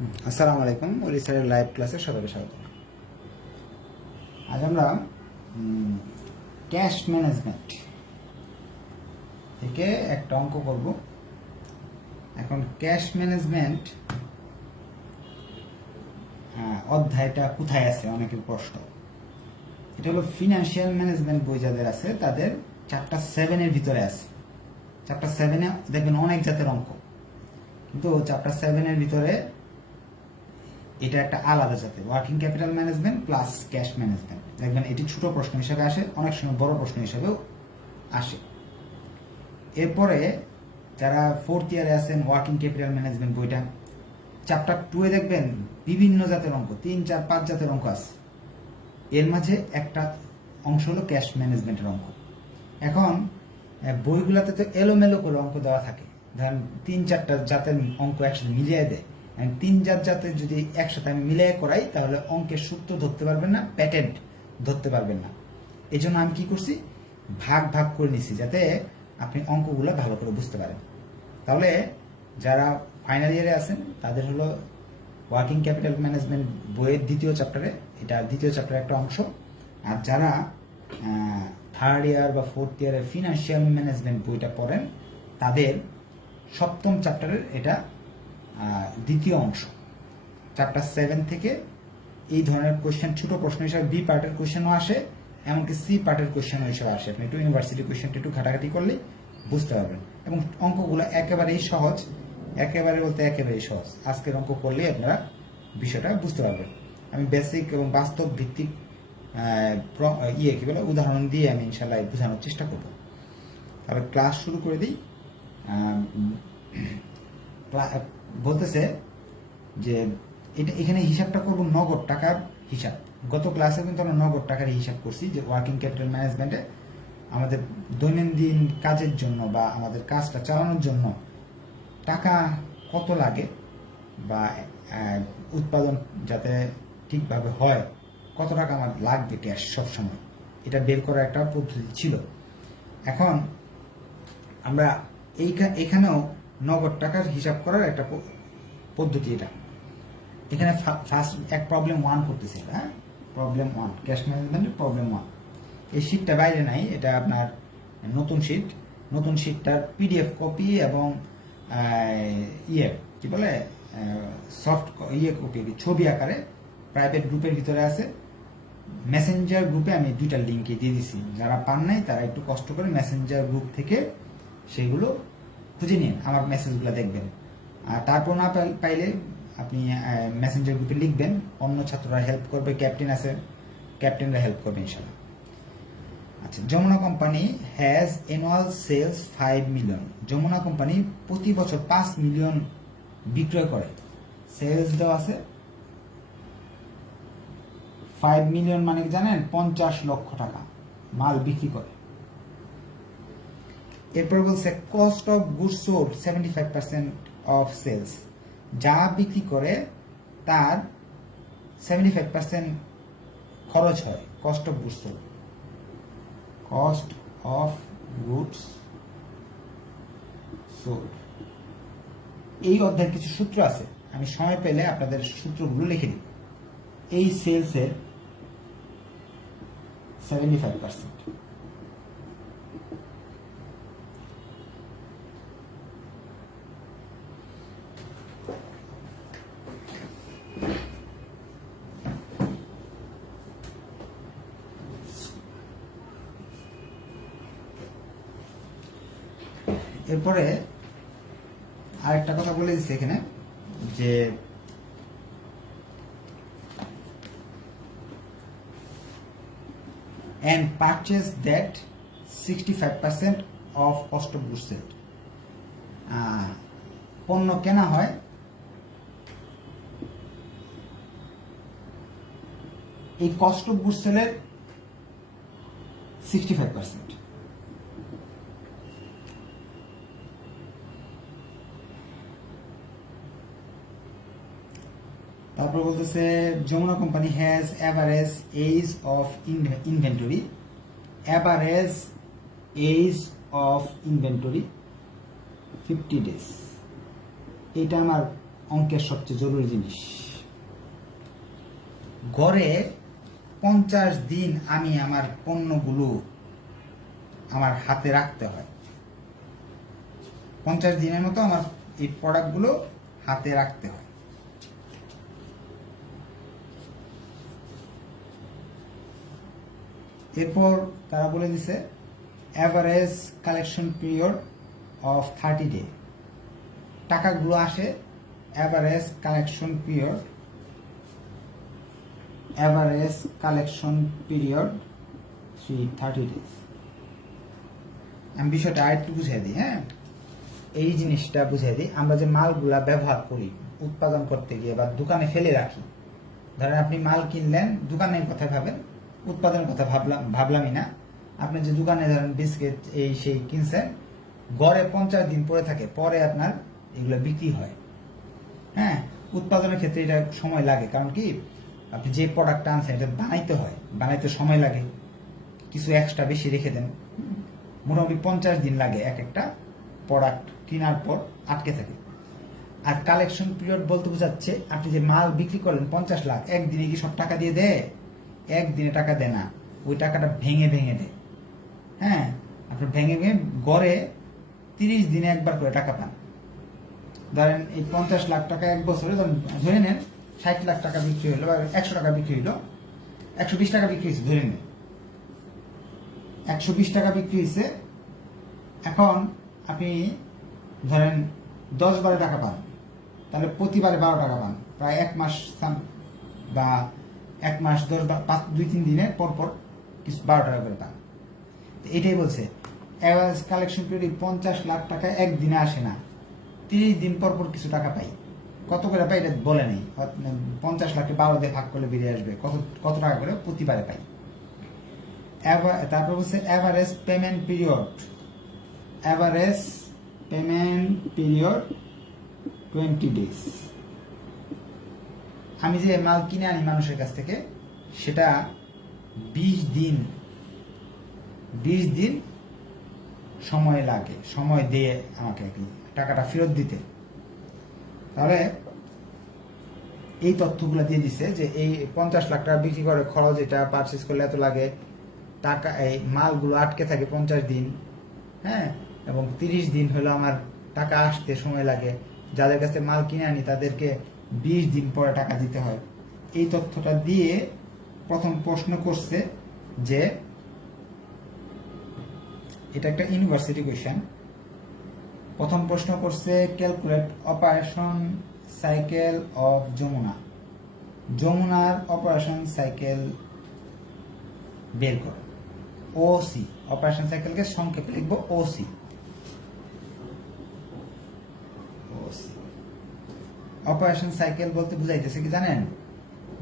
আসসালামু আলাইকুম, ওলি স্যারের লাইভ ক্লাসে সবাইকে স্বাগত। আজ আমরা ক্যাশ ম্যানেজমেন্ট থেকে একটা অঙ্ক করব। এখন ক্যাশ ম্যানেজমেন্ট অধ্যায়টা কোথায় আছে অনেকের প্রশ্ন। এটা হলো ফিনান্সিয়াল ম্যানেজমেন্ট বই যাদের আছে তাদের চ্যাপ্টার 7-এর ভিতরে আছে। চ্যাপ্টার 7-এ দেখবেন অনেক জাতের অঙ্ক, কিন্তু চ্যাপ্টার 7-এর ভিতরে এটা একটা আলাদা জাতের working capital management plus cash management. দেখবেন এটি ছোট প্রশ্ন হিসাবে আসে, অনেক সময় বড় প্রশ্ন হিসাবেও আসে। এরপরে যারা 4th ইয়ারে আছেন ওয়ার্কিং ক্যাপিটাল ম্যানেজমেন্ট বইটা চ্যাপ্টার 2-এ দেখবেন বিভিন্ন জাতের অঙ্ক, 3, 4, 5 জাতের অঙ্ক আছে। এর মাঝে একটা অংশ হলো ক্যাশ ম্যানেজমেন্টের অঙ্ক। এখন বইগুলোতে তো এলোমেলো করে অঙ্ক দেওয়া থাকে, ধরেন 3-4টা জাতের অঙ্ক একসাথে মিলিয়ে দেয়। 3-4 জাতের যদি একসাথে আমি মিলিয়ে করাই তাহলে অঙ্কের সূত্র ধরতে পারবেন না, প্যাটার্ন ধরতে পারবেন না। এই জন্য আমি কি করছি, ভাগ ভাগ করে নিছি যাতে আপনি অঙ্কগুলো ভালো করে বুঝতে পারেন। তাহলে যারা ফাইনাল ইয়ারে আছেন তাদের হলো ওয়ার্কিং ক্যাপিটাল ম্যানেজমেন্ট বইয়ের 2য় চ্যাপ্টারে, এটা 2য় চ্যাপ্টারের একটা অংশ। আর যারা 3rd ইয়ার বা 4th ইয়ারের ফিনান্সিয়াল ম্যানেজমেন্ট বইটা পড়েন তাদের 7ম চ্যাপ্টারের এটা 2য় অংশ। চ্যাপ্টার 7 থেকে এই ধরনের কোয়েশ্চেন ছোট প্রশ্ন হিসাবে বি পার্টের কোয়েশ্চেনও আসে, এমনকি সি পার্টের কোয়েশ্চেনও হিসাবে আসে। আপনি একটু ইউনিভার্সিটি কোয়েশ্চেনটা একটু ঘাটাঘাটি করলে বুঝতে পারবেন। এবং অঙ্কগুলো একেবারেই সহজ, একেবারে বলতে একেবারেই সহজ। আজকের অঙ্ক করলেই আপনারা বিষয়টা বুঝতে পারবেন। আমি বেসিক এবং বাস্তব ভিত্তিক কি বলে উদাহরণ দিয়ে আমি ইনশাল্লাহ বোঝানোর চেষ্টা করব। তবে ক্লাস শুরু করে দিই। বলতেছে যে এটা এখানে হিসাবটা করব নগদ টাকার হিসাব। গত ক্লাসে কিন্তু আমরা নগদ টাকার হিসাব করছি যে ওয়ার্কিং ক্যাপিটাল ম্যানেজমেন্টে আমাদের দৈনন্দিন কাজের জন্য বা আমাদের কাজটা চালানোর জন্য টাকা কত লাগে বা উৎপাদন যাতে ঠিকভাবে হয় কত টাকা আমার লাগবে ক্যাশ সবসময়, এটা বের করার একটা পদ্ধতি ছিল। এখন আমরা এখানেও নগদ টাকার হিসাব করার একটা পদ্ধতি এটা। এখানে ফার্স্ট এক প্রবলেম 1 করতেছে, হ্যাঁ, প্রবলেম 1 ক্যাশ ম্যানেজমেন্টের প্রবলেম 1। এই শিটটা বাইরে নাই, এটা আপনার নতুন শিট। নতুন শিটটার পিডিএফ কপি এবং কি বলে সফট কপি ছবি আকারে প্রাইভেট গ্রুপের ভিতরে আছে। মেসেঞ্জার গ্রুপে আমি 2টা লিঙ্কে দিয়ে দিছি, যারা পান নাই তারা একটু কষ্ট করে মেসেঞ্জার গ্রুপ থেকে সেগুলো খুঁজে নিন, আমার মেসেজগুলো দেখবেন। আর তারপর না পাইলে আপনি মেসেঞ্জার গ্রুপে লিখবেন, অন্য ছাত্ররা হেল্প করবে, ক্যাপ্টেন আছে, ক্যাপ্টেনরা হেল্প করবে ইনশাল্লাহ। আচ্ছা, Jamuna company has annual sales 5 million. Jamuna company প্রতি বছর 5 মিলিয়ন বিক্রয় করে। সেলস দেওয়া আছে 5 মিলিয়ন, মানে জানেন 50 লক্ষ টাকা মাল বিক্রি করে। এরপর বলছে cost of goods sold 75% of sales. যা বিক্রি করে তার 75% খরচ হয়। Cost of goods sold, cost of goods sold. এই অধ্যায়ের কিছু সূত্র আছে, আমি সময় পেলে আপনাদের সূত্রগুলো লিখে দিই। এই সেলসের 75%। এরপরে আরেকটা কথা বলে দিচ্ছে এখানে যে and purchase that 65% of cost of goods sold. পণ্য কেনা হয় এই কস্ট অফ গুডস সেলের 65%। তারপর বলতেছে Jamuna company has average age of inventory. Average age of inventory 50 days। এটা আমার অঙ্কের সবচেয়ে জরুরি জিনিস। গড়ে 50 দিন আমি আমার পণ্যগুলো আমার হাতে রাখতে হয়। 50 দিনের মতো আমার এই প্রোডাক্টগুলো হাতে রাখতে হয়। এরপর তারা বলে দিছে average collection period of 30 day. টাকাগুলো আসে average collection period, average collection period 30 days. আমি বিষয়টা আরেকটু বুঝিয়ে দিই। হ্যাঁ, এই জিনিসটা বুঝিয়ে দিই। আমরা যে মালগুলা ব্যবহার করি উৎপাদন করতে গিয়ে বা দোকানে ফেলে রাখি, ধরেন আপনি মাল কিনলেন, দোকানের কথা ভাবেন, উৎপাদনের কথা ভাবলামই না। আপনি যে দোকানে ধরেন বিস্কিট এই সেই কিনছেন, গড়ে 50 দিন পরে থাকে, পরে আপনার এগুলো বিক্রি হয়। হ্যাঁ, উৎপাদনের ক্ষেত্রে এটা সময় লাগে, কারণ কি আপনি যে প্রোডাক্টটা আনছেন এটা বানাইতে হয়, বানাইতে সময় লাগে, কিছু এক্সট্রা বেশি রেখে দেন, মোটামুটি 50 দিন লাগে এক একটা প্রোডাক্ট কেনার পর আটকে থাকে। আর কালেকশন পিরিয়ড বলতে বোঝাচ্ছে আপনি যে মাল বিক্রি করলেন 50 লাখ, একদিনে কি সব টাকা দিয়ে দেয়? একদিনে টাকা দেয় না, ওই টাকাটা ভেঙে ভেঙে দেয়। হ্যাঁ, আপনি ভেঙে ভেঙে গড়ে 30 দিনে একবার করে টাকা পান। ধরেন এই 50 লাখ টাকা এক বছরে ধরে নেন 60 লাখ টাকা বিক্রি হলো, বা 100 টাকা বিক্রি হলো, 120 টাকা বিক্রি হয়েছে ধরে নেন, 120 টাকা বিক্রি হয়েছে। এখন আপনি ধরেন 10-12 টাকা পান, তাহলে প্রতিবারে 12 টাকা পান, প্রায় এক মাস বা 1 মাস 2-3 দিনের পর পর কিছু 12 টাকা করে পান। এটাই বলছে অ্যাভারেজ কালেকশন পিরিয়ড 50 লাখ টাকা একদিনে আসে না, 30 দিন পর পর কিছু টাকা পাই। কত করে পাই এটা বলে নেই, 50 লাখকে 12 দিয়ে ভাগ করলে বেরিয়ে আসবে কত টাকা করে প্রতিবারে পাই। তারপর বলছে average payment period, average payment period 20 days. আমি যে মাল কিনে আনি মানুষের কাছ থেকে, সেটা 20 দিন সময় লাগে, সময় দিয়ে আমাকে টাকাটা ফেরত দিতে। তাহলে এই তথ্যগুলো দিয়ে দিছে যে এই 50 লাখ টাকা বিক্রি করে খরচ, এটা পারচেস করলে এত লাগে টাকা, এই মালগুলো আটকে থাকে 50 দিন। হ্যাঁ, এবং 30 দিন হলো আমার টাকা আসতে সময় লাগে, যাদের কাছে মাল কিনে আনি তাদেরকে 20 দিন পরে টাকা দিতে হয়। এই তথ্যটা দিয়ে প্রথম প্রশ্ন করছে যে, এটা একটা ইউনিভার্সিটি কোয়েশ্চেন। প্রথম প্রশ্ন করছে calculate operation cycle of Jamuna. যমুনার অপারেশন সাইকেল বের করো, ওসি। অপারেশন সাইকেলকে সংক্ষেপে লিখবো ওসি। অপারেশন সাইকেল বলতে বুঝাইতেছে কি জানেন,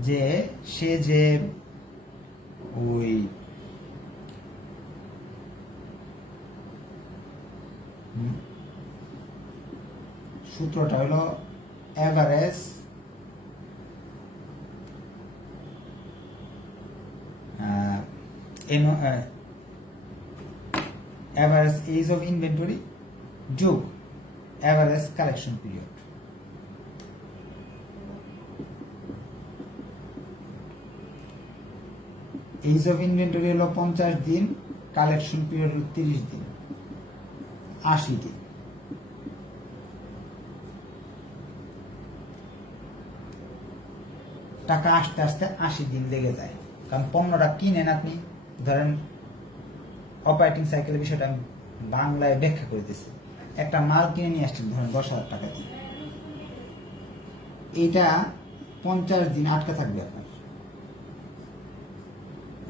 যে সে যে ওই সূত্রটা হলো average average age of inventory যোগ average collection period. Age of inventory হলো 50 দিন, কালেকশন পিরিয়ড হলো 30 দিন, 80 দিন। টাকা আসতে আসতে 80 দিন লেগে যায়, কারণ পণ্যটা কিনেন আপনি। ধরেন অপারেটিং সাইকেলের বিষয়টা আমি বাংলায় ব্যাখ্যা করে দিচ্ছি। একটা মাল কিনে নিয়ে আসছেন ধরেন 10,000 টাকা দিয়ে, এটা 50 দিন আটকে থাকবে আপনার।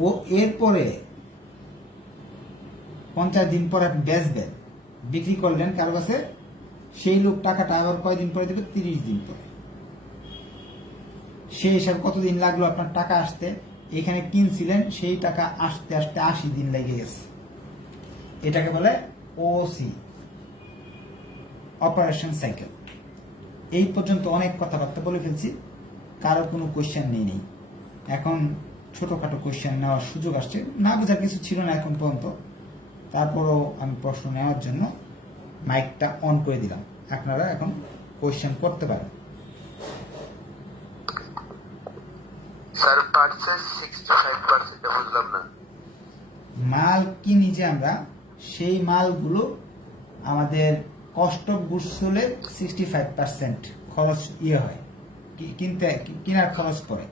ও এরপরে 50 দিন পর আপনি বেচবেন, বিক্রি করলেন কারো কাছে, সেই লোক টাকাটা আবার কয়দিন পরে দেবে? 30 দিন পরে। সেই হিসাব কতদিন লাগলো আপনার টাকা আসতে? এখানে কিনছিলেন, সেই টাকা আসতে আসতে 80 দিন লেগে গেছে। এটাকে বলে ওসি, অপারেশন সাইকেল। এই পর্যন্ত অনেক কথাবার্তা বলে ফেলছি, কারো কোনো কোয়েশ্চেন নেই। এখন ছোটখাটো কোয়েশ্চেন নেওয়ার সুযোগ আসছে, না বোঝার কিছু ছিল না এখন পর্যন্ত, তারপরও আমি প্রশ্ন নেওয়ার জন্য মাইকটা অন করে দিলাম। আপনারা এখন কোয়েশ্চেন করতে পারেন। পার্সেস 65% বুঝলাম না। মাল কিনি যে আমরা, সেই মালগুলো আমাদের কস্ট অফ গুডস হলে 65% খরচ হয়, কিনার খরচ পড়ে।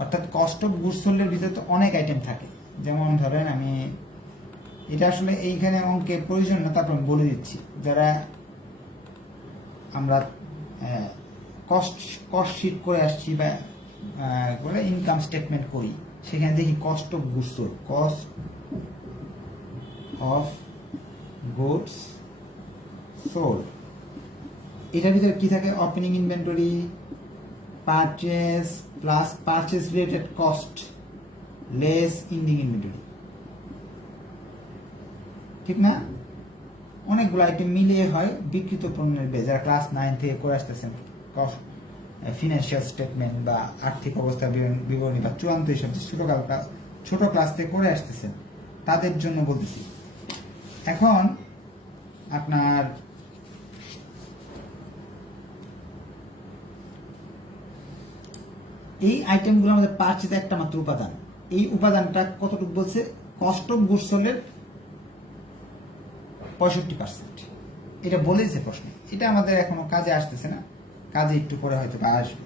অর্থাৎ কস্ট অফ গুডস হোল্ডের ভিতরে তো অনেক আইটেম থাকে। যেমন ধরেন, আমি এটা আসলে এইখানে অঙ্কে প্রয়োজন না, তারপর আমি বলে দিচ্ছি। যারা আমরা কস্ট শিট করে আসছি বা ইনকাম স্টেটমেন্ট করি, সেখানে দেখি cost of goods sold, cost of goods sold, এটার ভিতরে কি থাকে? Opening inventory, purchase plus purchase related cost less ending inventory, ঠিক না? অনেকগুলো আইটেম মিলিয়ে হয় বিক্রিত পণ্যের ব্যয়। যারা ক্লাস 9 থেকে করে আসতেছেন, ফিনান্সিয়াল স্টেটমেন্ট বা আর্থিক অবস্থা বিবরণী বা চূড়ান্ত হিসাব ছোট ক্লাস থেকে করে আসতেছেন, তাদের জন্য বলতেছি। এখন আপনার এই আইটেমগুলো আমাদের পারচেজ একটা মাত্র উপাদান। এই উপাদানটা কতটুকু বলছে? কস্ট অফ গুডস সোল্ডের 65%। এটা বলেছে প্রশ্নে। এটা আমাদের এখনো কাজে আসতেছে না, কাজে একটু পরে হয়তো বা আসবে।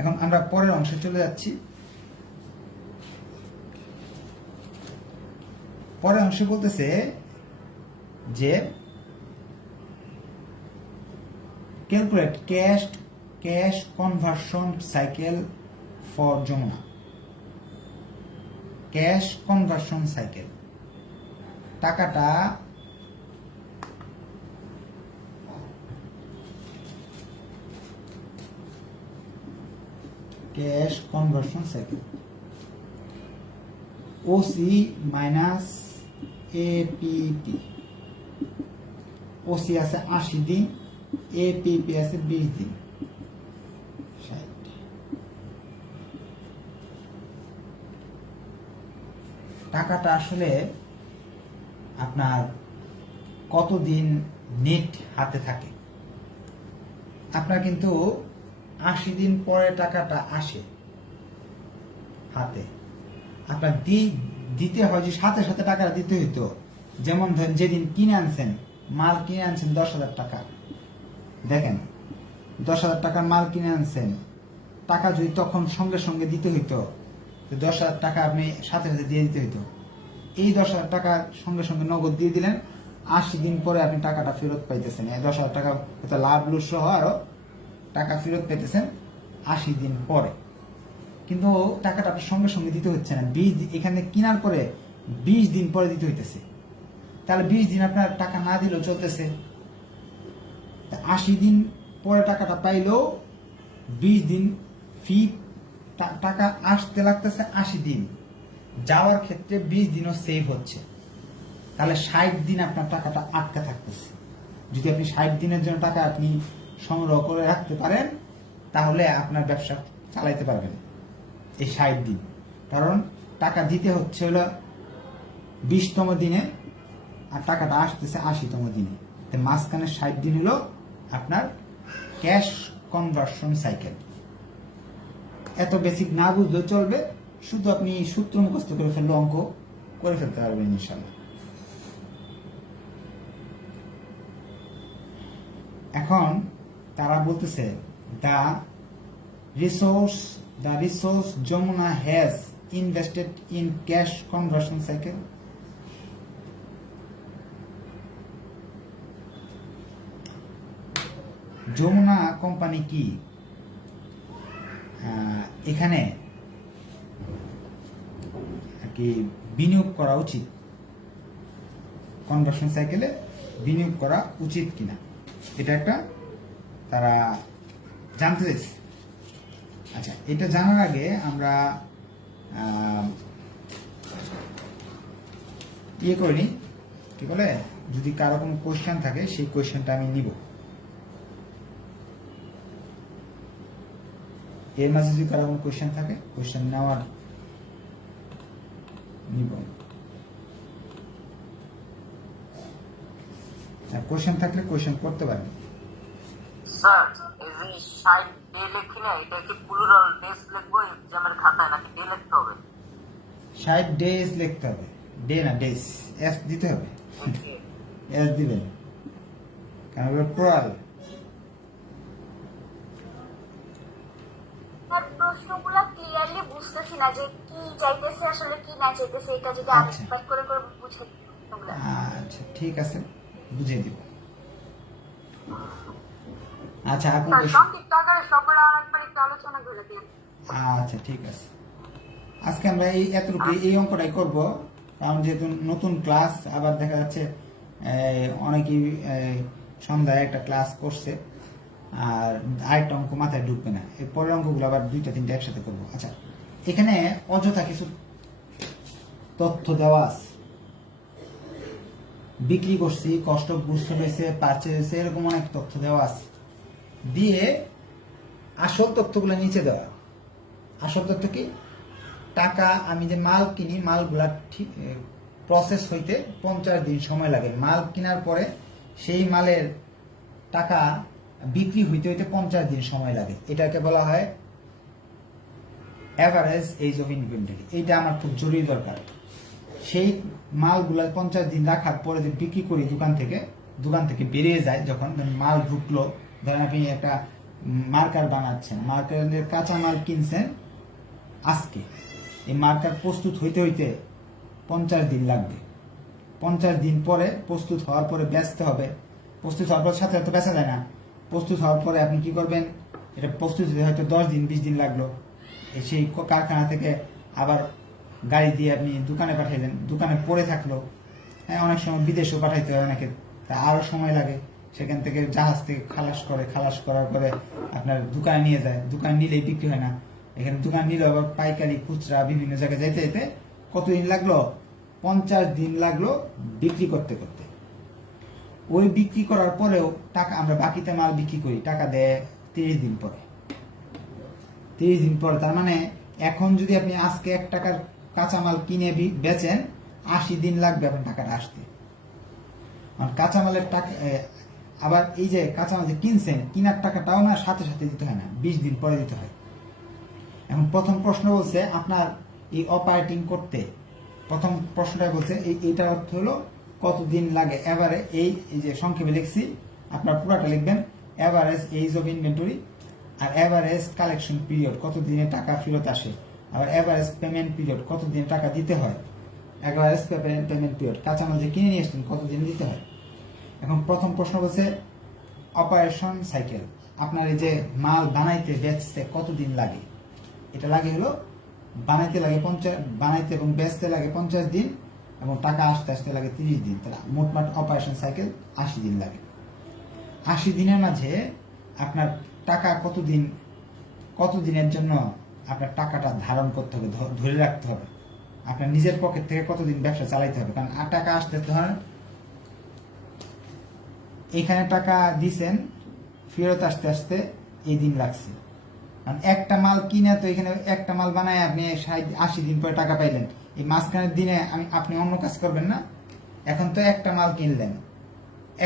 এখন আমরা পরের অংশে চলে যাচ্ছি। পরের অংশে বলতেছে যে calculate cash conversion cycle for Jamuna. Cash conversion cycle, টাকাটা cash conversion cycle, OC minus APP. OC আছে 80 দিন, এপিপি আছে 20 দিন। টাকাটা আসলে আপনার কতদিন নেট হাতে থাকে? আপনার কিন্তু 80 দিন পরে টাকাটা আসে হাতে। আপনার দিতে হয় যে সাথে সাথে টাকাটা দিতে হইতো। যেমন ধরেন, যেদিন কিনে আনছেন, মাল কিনে আনছেন 10,000 টাকা, দেখেন 10,000 টাকার মাল কিনে আনছেন, টাকা যদি তখন সঙ্গে সঙ্গে দিতে হইতো, 10,000 টাকা আপনি সাথে সাথে দিয়ে দিতে হইতো। এই 10,000 টাকা সঙ্গে সঙ্গে নগদ দিয়ে দিলেন, 80 দিন পরে আপনি টাকাটা ফেরত পাইতেছেন। এই 10,000 টাকা লাভ লুট সহ আরো টাকা ফেরত পাইতেছেন 80 দিন পরে। কিন্তু টাকাটা আপনার সঙ্গে সঙ্গে দিতে হচ্ছে না, এখানে কেনার পরে 20 দিন পরে দিতে হইতেছে। তাহলে 20 দিন আপনার টাকা না দিলেও চলতেছে। 80 দিন পরে টাকাটা পাইলেও 20 দিন ফি, টাকা আসতে লাগতেছে 80 দিন, যাওয়ার ক্ষেত্রে 20 দিনও সেভ হচ্ছে। তাহলে 60 দিন আপনার টাকাটা আটকে থাকতেছে। যদি আপনি 60 দিনের জন্য টাকা আপনি সংগ্রহ করে রাখতে পারেন, তাহলে আপনার ব্যবসা চালাইতে পারবেন এই 60 দিন। কারণ টাকা দিতে হচ্ছে হলো 20তম দিনে, আর টাকাটা আসতেছে 80তম দিনে। মাঝখানে 60 দিন হলো আপনার ক্যাশ কনভার্সন সাইকেল। এত বেসিক না বুঝলেও চলবে, শুধু আপনি সূত্র মুখস্থ করে ফেললে অঙ্ক করে ফেলতে পারবেন ইনশাল্লাহ। এখন তারা বলতেছে the resource Jamuna has invested in cash conversion cycle. Jamuna company কি এখানে কি বিনিয়োগ করা উচিত, কনভার্সন সাইকেলে বিনিয়োগ করা উচিত কিনা, এটা একটা তারা জানতে চাইছে। আচ্ছা, এটা জানার আগে আমরা ইয়ে করে নিই, কি বলে, যদি কারো কোনো কোয়েশ্চেন থাকে সেই কোয়েশ্চেনটা আমি নিব। এর মাঝে যদি কারো কোনো কোয়েশ্চেন থাকে, কোয়েশ্চেন নেওয়ার নিব। কোয়েশ্চেন থাকলে কোয়েশ্চেন করতে পারেন। স্যার এই যে 60 ডে লেখি না, এটা কি প্লুরাল ডেজ লিখবো এক্সামের খাতায় নাকি ডে লিখতে হবে? 60 ডেজ লিখতে হবে, ডে না ডেজ, এস দিতে হবে, এস দিবেন কারণ ওগুলো প্লুরাল। স্যার প্রশ্নগুলো ক্লিয়ারলি বুঝতেছি না যে কি চাইতেছে আসলে কি না চাইতেছে, এটা যদি আচ্ছা। আরেকবার করে করে বুঝে প্রশ্নগুলো। আচ্ছা ঠিক আছে, বুঝিয়ে দিব। আচ্ছা আপনি স্যার সংক্ষিপ্ত আকারে সবগুলো আরেকবার একটু আলোচনা করে দিন। আচ্ছা ঠিক আছে, আজকে আমরা এই এতটুকু এই অঙ্কটাই করব, কারণ যেহেতু নতুন ক্লাস, আবার দেখা যাচ্ছে অনেকেই সন্ধ্যায় একটা ক্লাস করছে আর আরেকটা অঙ্ক মাথায় ঢুকবে না, এর পরের অঙ্কগুলো আবার দুইটা তিনটা একসাথে করবো। আচ্ছা এখানে অযথা কিছু তথ্য দেওয়া আছে, বিক্রি করছি, কষ্ট বুঝতে হয়েছে, পারচেজ হয়েছে, এরকম অনেক তথ্য দেওয়া আছে, দিয়ে আসল তথ্যগুলো নিচে দেওয়া। আসল তথ্য কি? টাকা, আমি যে মাল কিনি, মালগুলা ঠিক প্রসেস হইতে 50 দিন সময় লাগে। মাল কেনার পরে সেই মালের টাকা বিক্রি হইতে হইতে 50 দিন সময় লাগে। এটাকে বলা হয় অ্যাভারেজ এজ অফ ইনভেন্টরি। এইটা আমার খুব জরুরি দরকার। সেই মালগুলা 50 দিন রাখার পরে যে বিক্রি করি দোকান থেকে বেরিয়ে যায়, যখন মাল ঢুকলো, ধরেন আপনি একটা মার্কার বানাচ্ছেন, মার্কারের কাঁচা মাল কিনছেন আজকে, এই মার্কার প্রস্তুত হইতে হইতে 50 দিন লাগবে। 50 দিন পরে প্রস্তুত হওয়ার পরে বেচতে হবে। প্রস্তুত হওয়ার পর সাথে সাথে বেচা যায় না। প্রস্তুত হওয়ার পরে আপনি কি করবেন? এটা প্রস্তুত হতে হয়তো 10 দিন 20 দিন লাগলো। সেই কারখানা থেকে আবার গাড়ি দিয়ে আপনি দোকানে পাঠাইলেন, দোকানে পড়ে থাকলো। হ্যাঁ, অনেক সময় বিদেশেও পাঠাইতে হয় অনেকে, তা আরও সময় লাগে। সেখান থেকে জাহাজ থেকে খালাস করার পরে আপনার দোকানে নিয়ে যায়, দোকানে নিলেই বিক্রি হয় না। এখানে দোকান নিলে আবার পাইকারি, খুচরা বিভিন্ন জায়গায় যেতে যেতে কতদিন লাগলো? 50 দিন লাগলো বিক্রি করতে করতে। ওই বিক্রি করার পরেও টাকা, আমরা বাকিতে মাল বিক্রি করি, টাকা দেয় 30 দিন পরে। 30 দিন পরে, তার মানে এখন যদি আপনি আজকে 1 টাকার কাঁচামাল কিনে বেচেন, 80 দিন লাগবে আপনার টাকাটা আসতে। আর কাঁচামালের টাকা, আবার এই যে কাঁচামাল যে কিনছেন, কিনার টাকাটাও না সাথে সাথে দিতে হয় না, 20 দিন পরে দিতে হয়। এখন প্রথম প্রশ্ন বলছে আপনার এই অপারেটিং করতে, প্রথম প্রশ্নটা বলছে এইটার অর্থ হলো কতদিন লাগে। এবারে এই যে সংক্ষেপে লিখছি, আপনার পুরাটা লিখবেন এভারেজ এজ অফ ইনভেন্টরি, আর এভারেজ কালেকশন পিরিয়ড, কতদিনে টাকা ফেরত আসে, আবার এভারেজ পেমেন্ট পিরিয়ড, কতদিন টাকা দিতে হয়, এভারেজ পেমেন্ট পিরিয়ড, কাঁচামাল যে কিনে নিয়ে আসছেন কতদিন দিতে হয়। এখন প্রথম প্রশ্ন বলছে অপারেশন সাইকেল, আপনার এই যে মাল বানাইতে বেচতে কতদিন লাগে। এটা লাগে হলো বানাইতে এবং বেচতে লাগে 50 দিন, এবং টাকা আসতে আসতে লাগে 30 দিন। তাহলে মোটমাট অপারেশন সাইকেল 80 দিন লাগে। 80 দিনের মাঝে আপনার টাকা কতদিনের জন্য আপনার টাকাটা ধারণ করতে হবে, ধরে রাখতে হবে। আপনার নিজের পকেট থেকে কতদিন ব্যবসা চালাইতে হবে, কারণ টাকা আসতে ধরেন এখানে টাকা দিছেন, ফেরত আসতে আসতে এই দিন লাগছে। কারণ একটা মাল কিনে, তো এখানে একটা মাল বানায় আপনি 80 দিন পরে টাকা পাইলেন। এই মাঝখানের দিনে আপনি অন্য কাজ করবেন না। এখন তো একটা মাল কিনলেন,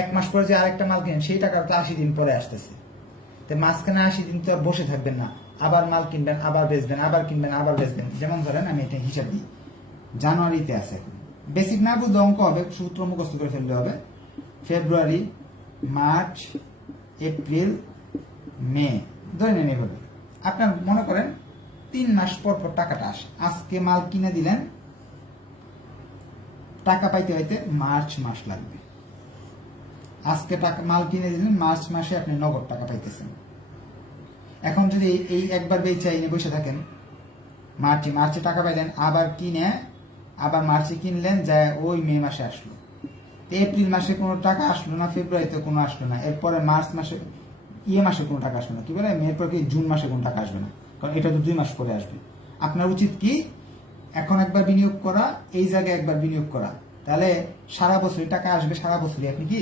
1 মাস পরে যে আরেকটা মাল কিনেন, সেই টাকা তো 80 দিন পরে আসতেছে। তো মাঝখানে 80 দিন তো বসে থাকবেন না, আবার মাল কিনবেন, আবার বেচবেন, আবার কিনবেন, আবার বেচবেন। যেমন ধরেন আমি এটা হিসাব দিই, জানুয়ারিতে আছে, এখন বেসিক না বুঝলে অঙ্ক হবে, সূত্র মুখস্থ করে ফেললে হবে। ফেব্রুয়ারি, মার্চ, এপ্রিল, মে, ধরে নেন এভাবে। আপনার মনে করেন 3 মাস পর পর টাকাটা আসে। আজকে মাল কিনে দিলেন, টাকা পাইতে হইতে মার্চ মাস লাগবে। আজকে টাকা মাল কিনে দিলেন, মার্চ মাসে আপনি নগদ টাকা পাইতেছেন। এখন যদি এই একবার বেচে এনে বসে থাকেন, মার্চে টাকা পাইলেন, আবার কিনে আবার মার্চে কিনলেন, যায় ওই মে মাসে আসলো। এপ্রিল মাসে কোনো টাকা আসলো না, ফেব্রুয়ারিতে কোনো আসলো না, এরপরে মার্চ মাসে মাসে কোনো টাকা আসবে না, কি বলে এরপর কি জুন মাসে কোনো টাকা আসবে না, কারণ এটা তো 2 মাস পরে আসবে। আপনার উচিত কি, এখন একবার বিনিয়োগ করা, এই জায়গায় একবার বিনিয়োগ করা, তাহলে সারা বছরই টাকা আসবে। সারা বছরই আপনি কি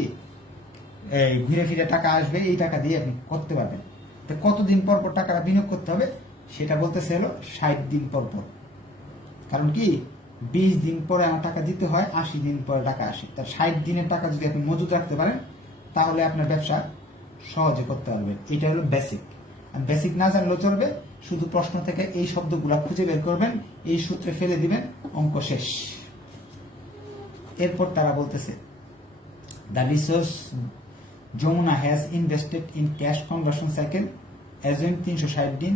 এই ঘুরে ফিরে টাকা আসবে, এই টাকা দিয়ে আপনি করতে পারবেন। তো কতদিন পর পর টাকাটা বিনিয়োগ করতে হবে সেটা বলতেছে হলো 60 দিন পর পর। কারণ কি 20 দিন পরে আমার টাকা দিতে হয়, 80 দিন পরে টাকা আসে। তার 60 দিনের টাকা যদি আপনি মজুত রাখতে পারেন, তাহলে আপনার ব্যবসা সহজে করতে পারবেন। এটা হলো বেসিক। বেসিক না জানলেও চলবে, শুধু প্রশ্ন থেকে এই শব্দগুলা খুঁজে বের করবেন, এই সূত্রে ফেলে দিবেন, অঙ্ক শেষ। এরপর তারা বলতেছে the resource Jamuna has invested in cash conversion cycle assume 360 দিন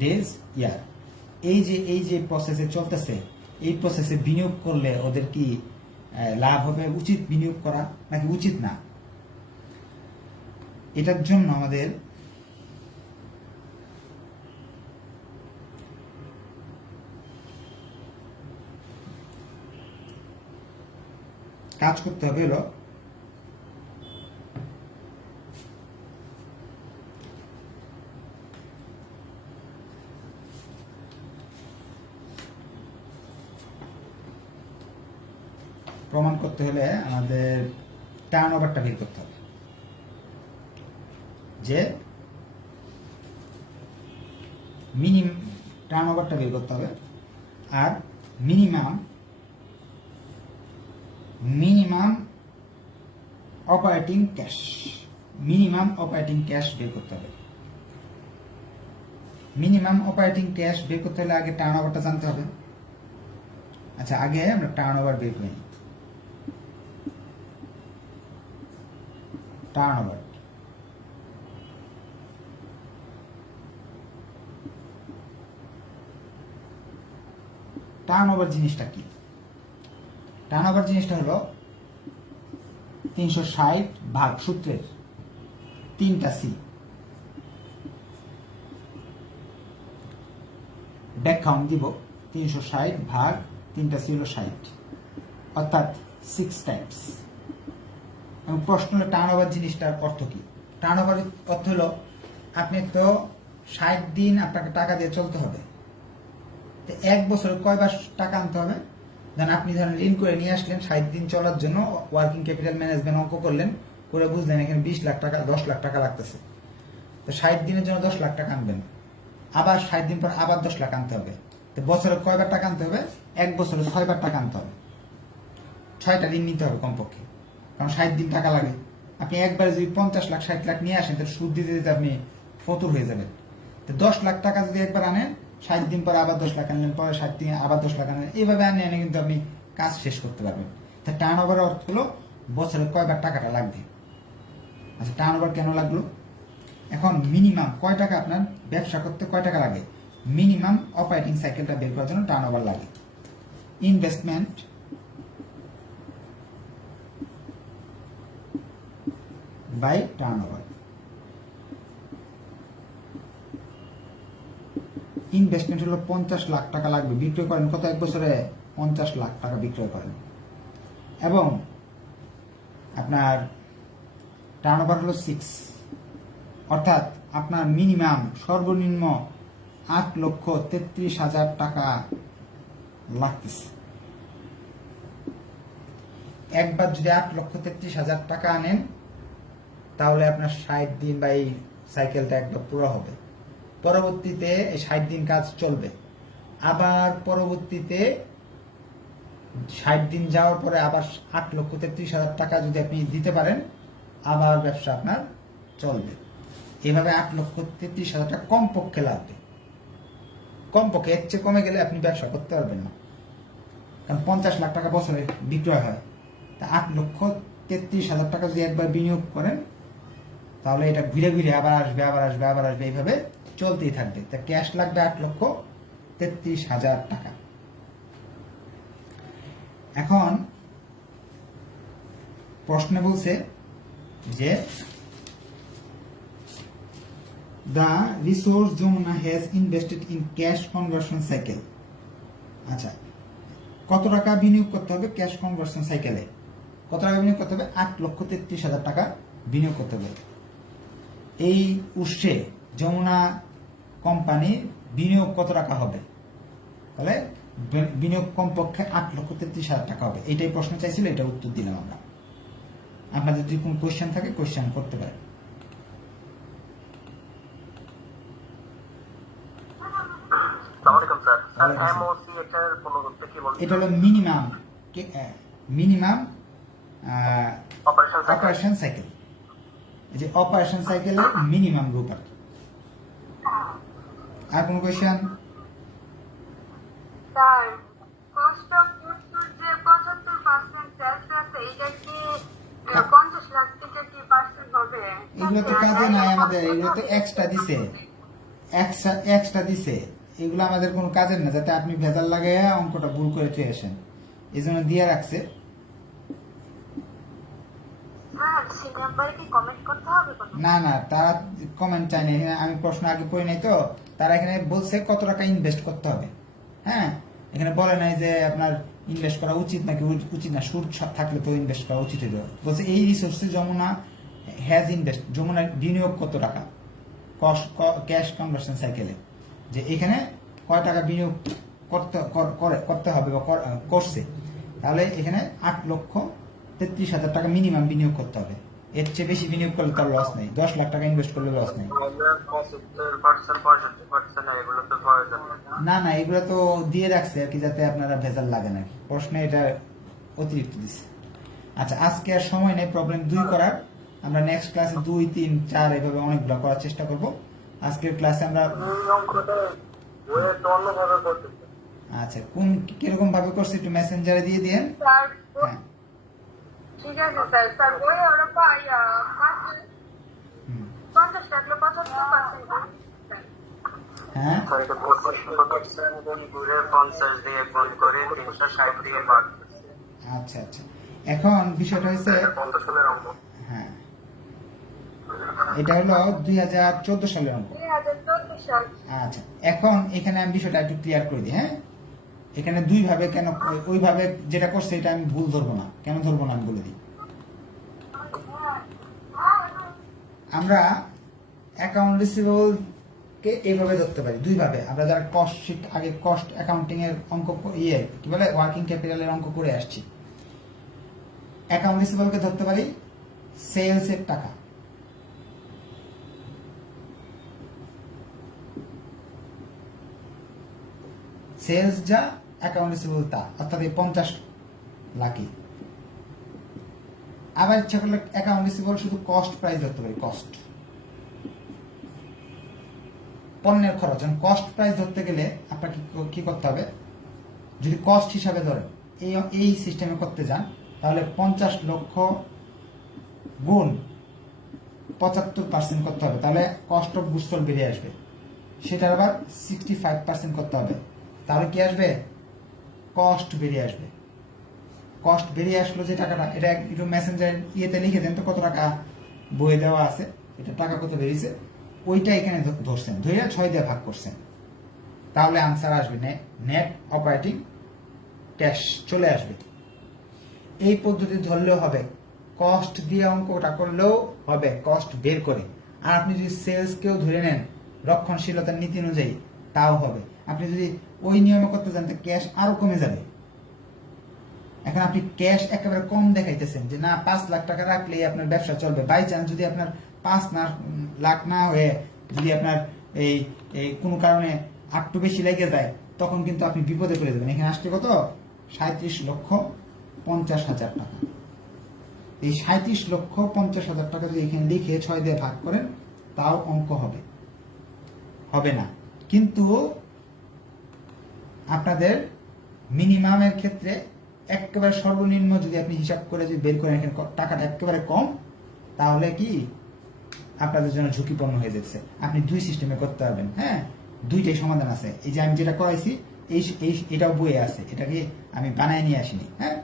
ডেজ ইয়ার। এই যে প্রসেসে চলতেছে, এই প্রসেসে বিনিয়োগ করলে ওদের কি লাভ হবে? উচিত বিনিয়োগ করা নাকি উচিত না? এটার জন্য আমাদের কাজ করতে হবে হলো প্রমাণ করতে হলে আমাদের টার্ন ওভারটা বের করতে হবে, যে টার্ন ওভারটা বের করতে হবে, আর মিনিমাম অপারেটিং ক্যাশ বের করতে হবে। মিনিমাম অপারেটিং ক্যাশ বের করতে হলে আগে টার্ন ওভারটা জানতে হবে। আচ্ছা, আগে আমরা টার্ন ওভার বের করি। টার্নওভার জিনিসটা কি? টার্নওভার জিনিসটা হলো 360 ভাগ সূত্রের 3টা সি। ব্যাখ্যা আমি দিব 360 ভাগ 3টা সি হলো 60, অর্থাৎ 6 টাইমস। এবং প্রশ্ন হলো টার্নওভার জিনিসটার অর্থ কি? টার্নওভার অর্থ হলো আপনি তো 60 দিন আপনাকে টাকা দিয়ে চলতে হবে, তো এক বছরে কয়বার টাকা আনতে হবে? আপনি ধরেন ঋণ করে নিয়ে আসলেন 60 দিন চলার জন্য, ওয়ার্কিং ক্যাপিটাল ম্যানেজমেন্ট অঙ্ক করলেন, করে বুঝলেন এখানে 20 লাখ টাকা 10 লাখ টাকা লাগতেছে, তো 60 দিনের জন্য 10 লাখ টাকা আনবেন, আবার 60 দিন পর আবার 10 লাখ আনতে হবে। তো বছরে কয়বার টাকা আনতে হবে? এক বছরে 6বার টাকা আনতে হবে, 6টা ঋণ নিতে হবে কমপক্ষে, কারণ 60 দিন টাকা লাগে। আপনি একবারে যদি 50 লাখ 60 লাখ নিয়ে আসেন, তাহলে সুদ দিতে দিতে আপনি ফতুর হয়ে যাবেন। তো 10 লাখ টাকা যদি একবার আনেন, 60 দিন পরে আবার 10 লাখ আনলেন, পরে 60 দিন আবার 10 লাখ আনলেন, এইভাবে আনে কিন্তু আপনি কাজ শেষ করতে পারবেন। তা টার্ন ওভার অর্থ হলো বছরে কয়বার টাকাটা লাগবে। আচ্ছা, টার্ন ওভার কেন লাগলো? এখন মিনিমাম কয় টাকা আপনার ব্যবসা করতে কয় টাকা লাগে? মিনিমাম অপারেটিং সাইকেলটা বের করার জন্য টার্ন ওভার লাগে। Investment by turn over. Investment হলো 50 লাখ টাকা লাগবে, বিক্রয় করেন কত? এক বছরে 50 লাখ টাকা বিক্রয় করেন, এবং আপনার টার্নওভার হলো 6, অর্থাৎ আপনার মিনিমাম সর্বনিম্ন 8,33,000 টাকা লাগতেছে। একবার যদি 8,33,000 টাকা আনেন, তাহলে আপনার 60 দিন বা এই সাইকেলটা একবার পুরো হবে। পরবর্তীতে 60 দিন কাজ চলবে, আবার পরবর্তীতে 60 দিন যাওয়ার পরে আবার 8,33,000 টাকা যদি আপনি দিতে পারেন, আবার ব্যবসা আপনার চলবে। এভাবে 8,33,000 টাকা কমপক্ষে লাগবে। কমপক্ষে, এর চেয়ে কমে গেলে আপনি ব্যবসা করতে পারবেন না, কারণ 50 লাখ টাকা বছরে বিক্রয় হয়। তা 8,33,000 টাকা যদি একবার বিনিয়োগ করেন, তাহলে এটা ঘুরে ঘুরে আবার আসবে, এইভাবে চলতেই থাকবে। তা ক্যাশ লাগবে 8,33,000 টাকা। এখন প্রশ্নে বলছে যে the resource Jamuna has invested in cash conversion cycle. আচ্ছা, কত টাকা বিনিয়োগ করতে হবে ক্যাশ কনভার্সন সাইকেলে? কত টাকা বিনিয়োগ করতে হবে? 8,33,000 টাকা বিনিয়োগ করতে হবে। এই উৎসে যমুনা কোম্পানি বিনিয়োগ কত টাকা হবে? তাহলে বিনিয়োগ কমপক্ষে 8,33,000 টাকা হবে। এটাই প্রশ্ন চাইছিল, এটা উত্তর দিলাম আমরা। আপনাদের যদি কোনো কোয়েশ্চেন থাকে, কোয়েশ্চেন করতে পারেন। এটা হলো মিনিমাম অপারেশন সাইকেল। এই যে অপারেশন সাইকেলের মিনিমাম গ্রুপ আর কি। আর কোন question? Sir cost of goods যে 75% ট্যাক্স আছে এটা কি 50 লাখ থেকে কি পার্সেন্ট হবে? এগুলো তো কাজে নাই আমাদের, এগুলো তো এক্সট্রা দিছে, এক্সট্রা দিছে, এগুলো আমাদের কোনো কাজের না, যাতে আপনি ভেজাল লাগাইয়া অঙ্কটা ভুল করে চেয়ে আসেন, এই জন্য দিয়ে রাখছে। স্যার সি নাম্বারে কি কমেন্ট করতে হবে কোনো? না না, তারা কমেন্ট চাই না, এখানে আমি প্রশ্ন আগে পড়ি নাই তো, তারা এখানে বলছে কত টাকা ইনভেস্ট করতে হবে। হ্যাঁ, এখানে বলে নাই যে আপনার ইনভেস্ট করা উচিত নাকি উচিত না, সুদ থাকলে তো ইনভেস্ট করা উচিত হইল। বলছে এই রিসোর্সে যমুনা হ্যাজ ইনভেস্ট, যমুনার বিনিয়োগ কত টাকা ক্যাশ কনভার্সন সাইকেলে, যে এখানে কয় টাকা বিনিয়োগ করতে হবে বা করছে, তাহলে এখানে 8,33,000 টাকা মিনিমাম বিনিয়োগ করতে হবে। এর চেয়ে বেশি বিনিয়োগ করলে তার লস নেই, 10 লাখ টাকা ইনভেস্ট করলে লস নেই। 75% এগুলো তো প্রয়োজন না। না না, এগুলো তো দিয়ে রাখছে আর কি, যাতে আপনারা ভেজাল লাগে নাকি, প্রশ্নে এটা অতিরিক্ত দিচ্ছে। আচ্ছা, আজকে আর সময় নেই প্রবলেম 2 করার, আমরা নেক্সট ক্লাসে 2, 3, 4 এইভাবে অনেকগুলো করার চেষ্টা করব। আজকের ক্লাসে আমরা এই অঙ্কটা ওয়ে তো অন্যভাবে করতেছে। আচ্ছা কোন কিরকম ভাবে করছি একটু মেসেঞ্জারে দিয়ে দিয়েন। স্যার হ্যাঁ, ঠিক আছে স্যার, স্যার ওই ওরা পাই হুম, 50 টাকা 75%। হ্যাঁ, হয়তো 25% ঘুরে 50 দিয়ে গুণ করে 360 দিয়ে ভাগ করছে। আচ্ছা আচ্ছা, এখন বিষয়টা হচ্ছে 50 সালের অঙ্ক। হ্যাঁ, এটা হলো 2014 সালের অঙ্ক। 2014 সাল। আচ্ছা, এখন এখানে আমি বিষয়টা একটু ক্লিয়ার করে দিই। হ্যাঁ, এখানে 2 ভাবে কেন, ওইভাবে যেটা করছে এটা আমি ভুল ধরবো না, কেন ধরবো না আমি বলে দিই। আমরা অ্যাকাউন্ট রিসিভেবল কে এইভাবে ধরতে পারি 2 ভাবে। আমরা যারা কস্ট শিট আগে কস্ট অ্যাকাউন্টিং এর অঙ্ক কি বলে ওয়ার্কিং ক্যাপিটালের অঙ্ক করে আসছি, অ্যাকাউন্ট রিসিভেবল কে ধরতে পারি সেলস এর টাকা, সেলস যা অ্যাকাউন্ট রিসিভেবল তা, অর্থাৎ এই 50 লাখই। আবার ইচ্ছা করলে অ্যাকাউন্ট রিসিভেবল শুধু কস্ট প্রাইস ধরতে পারি, কস্ট পণ্যের খরচ। কস্ট প্রাইস ধরতে গেলে আপনাকে কি করতে হবে, যদি কস্ট হিসাবে ধরেন এই সিস্টেমে করতে যান, তাহলে 50 লক্ষ গুণ 75% করতে হবে, তাহলে কস্ট অফ গুডস সোল্ড বেরিয়ে আসবে। সেটার আবার 65% করতে হবে, তাহলে কি আসবে, কস্ট বেরিয়ে আসবে। কস্ট বেরিয়ে আসলো যে টাকাটা, এটা একটু মেসেঞ্জার ইয়েতে লিখে দেন তো কত টাকা বইয়ে দেওয়া আছে, এটা টাকা কত বেরিয়েছে, ওইটা এখানে ধরছেন, ধরে 6 দিয়ে ভাগ করছেন, তাহলে আনসার আসবে নেট অপারেটিং ক্যাশ চলে আসবে। এই পদ্ধতি ধরলেও হবে, কস্ট দিয়ে অঙ্কটা করলেও হবে কস্ট বের করে। আর আপনি যদি সেলস কেও ধরে নেন রক্ষণশীলতার নীতি অনুযায়ী তাও হবে। আপনি যদি ওই নিয়মে করতে যান তো ক্যাশ আরো কমে যাবে। এখন আপনি ক্যাশ একেবারে কম দেখাইতেছেন যে না 5 লাখ টাকা রাখলেই আপনার ব্যবসা চলবে, বাই চান্স যদি আপনার 5 লাখ না হয়ে যদি আপনার এই কোনো কারণে একটু বেশি লেগে যায়, তখন কিন্তু আপনি বিপদে পড়ে যাবেন। এখানে আসলে কত, 37,50,000 টাকা। এই 37,50,000 টাকা যদি এখানে লিখে 6 দিয়ে ভাগ করেন তাও অঙ্ক হবে, হবে না। কিন্তু আপনাদের মিনিমামের ক্ষেত্রে একেবারে সর্বনিম্ন যদি আপনি হিসাব করে যদি বের করেন এখানে টাকাটা একেবারে কম, তাহলে কি আপনাদের জন্য ঝুঁকিপূর্ণ হয়ে যাচ্ছে। আপনি 2 সিস্টেমে করতে পারবেন। হ্যাঁ, 2টাই সমাধান আছে। এই যে আমি যেটা করাইছি এটাও বইয়ে আছে, এটাকে আমি বানায় নিয়ে আসিনি। হ্যাঁ,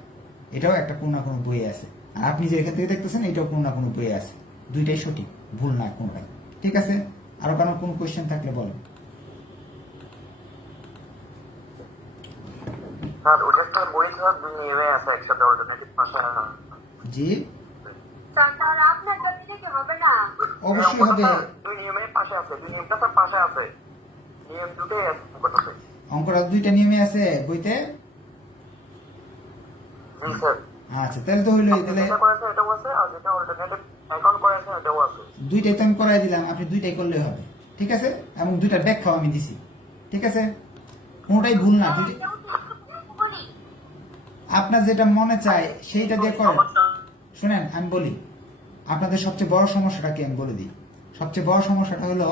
এটাও একটা কোনো না কোনো বইয়ে আছে, আর আপনি যে এখান থেকে দেখতেছেন এটাও কোনো না কোনো বইয়ে আছে। 2টাই সঠিক, ভুল না কোনোটাই। ঠিক আছে, আরো কোনো কোয়েশ্চেন থাকলে বলেন। স্যার ওটা একটা বই ধর নিয়ে আছে একসাথে অল্টারনেটিভ পাশে। জি, স্যার তাহলে আপনার কাছে কি হবে না? অবশ্যই হবে। দুই নিয়মের পাশে আছে, দুই নিয়মটা স্যার পাশে আছে, নিয়ম দুটোই আছে। অঙ্কটা 2টা নিয়মে আছে বইতে। জি স্যার। আচ্ছা, তাহলে তো হইলো, তাহলে যেটা করেছে এটাও আছে, আর যেটা অল্টারনেটিভ অ্যাকাউন্ট করেছে এটাও আছে। 2টাই তো আমি করাই দিলাম, আপনি 2টাই করলেই হবে। ঠিক আছে, এবং 2টার ব্যাখ্যাও আমি দিছি। ঠিক আছে, কোনোটাই ভুল না। আপনার যেটা মনে চায় সেইটা দিয়ে করেন। শুনেন আমি বলি, আপনাদের সবচেয়ে বড় সমস্যাটাকে আমি বলে দিই। সবচেয়ে বড় সমস্যাটা হলো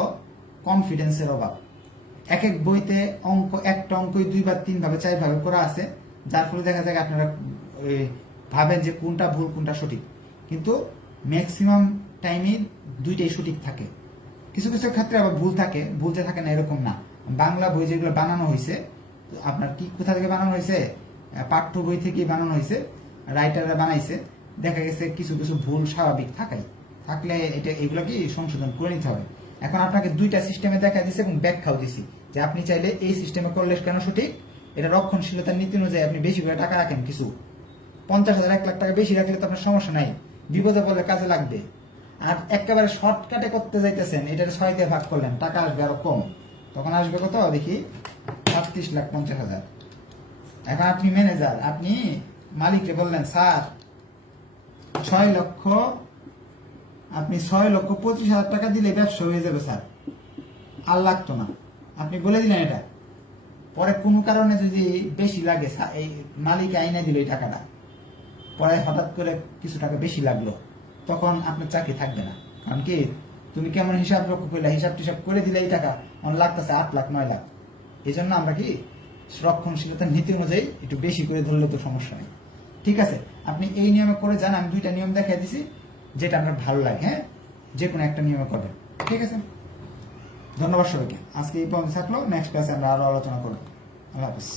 কনফিডেন্সের অভাব। এক এক বইতে অঙ্ক, একটা অঙ্কই 2 বা 3 ভাবে 4 ভাবে করা আছে, যার ফলে দেখা যায় আপনারা ভাবেন যে কোনটা ভুল কোনটা সঠিক, কিন্তু ম্যাক্সিমাম টাইমে দুইটাই সঠিক থাকে। কিছু কিছু ক্ষেত্রে আবার ভুল থাকে, ভুল যে থাকে না এরকম না। বাংলা বই যেগুলো বানানো হয়েছে, আপনার কি কোথা থেকে বানানো হয়েছে, পাঠ্য বই থেকে বানানো হয়েছে, রাইটাররা বানাইছে, দেখা গেছে কিছু কিছু ভুল স্বাভাবিক থাকলে এগুলোকে সংশোধন করে নিতে হবে। এখন আপনাকে দুইটা সিস্টেমে দেখা দিচ্ছে এবং ব্যাখ্যাও দিছি যে আপনি চাইলে এই সিস্টেমে করলে কেন সঠিক, এটা রক্ষণশীলতার নীতি অনুযায়ী আপনি বেশি করে টাকা রাখেন, কিছু 50,000 1 লাখ টাকা বেশি রাখলে তো আপনার সমস্যা নাই, বিপদে পড়লে কাজে লাগবে। আর একেবারে শর্টকাটে করতে যাইতেছেন, এটা 6 দিয়ে ভাগ করলেন, টাকা আসবে আরো কম, তখন আসবে কত দেখি 38,50,000। এখন আপনি ম্যানেজার, আপনি মালিককে বললেন স্যার 6,25,000 টাকা দিলে ব্যবসা হয়ে যাবে স্যার, আর লাগতো না। আপনি বলে দিলেন এটা, পরে কোনো কারণে যদি বেশি লাগে, এই মালিক আইনে দিল এই টাকাটা, পরে হঠাৎ করে কিছু টাকা বেশি লাগলো, তখন আপনার চাকরি থাকবে না। কারণ কি, তুমি কেমন হিসাব রক্ষা করলে, হিসাব টিসাব করে দিলে এই টাকা আমার লাগতেছে 8 লাখ 9 লাখ। এই জন্য আমরা কি রক্ষণশীলতার নীতি অনুযায়ী একটু বেশি করে ধরলে তো সমস্যা নেই। ঠিক আছে, আপনি এই নিয়মে করে যান, আমি 2টা নিয়ম দেখাই দিছি, যেটা আপনার ভালো লাগে, হ্যাঁ, যে কোনো একটা নিয়মে করবেন। ঠিক আছে, ধন্যবাদ সবাইকে। আজকে এই পর্যন্ত থাকলো, নেক্সট ক্লাসে আমরা আরো আলোচনা করবো। আল্লাহ হাফিজ।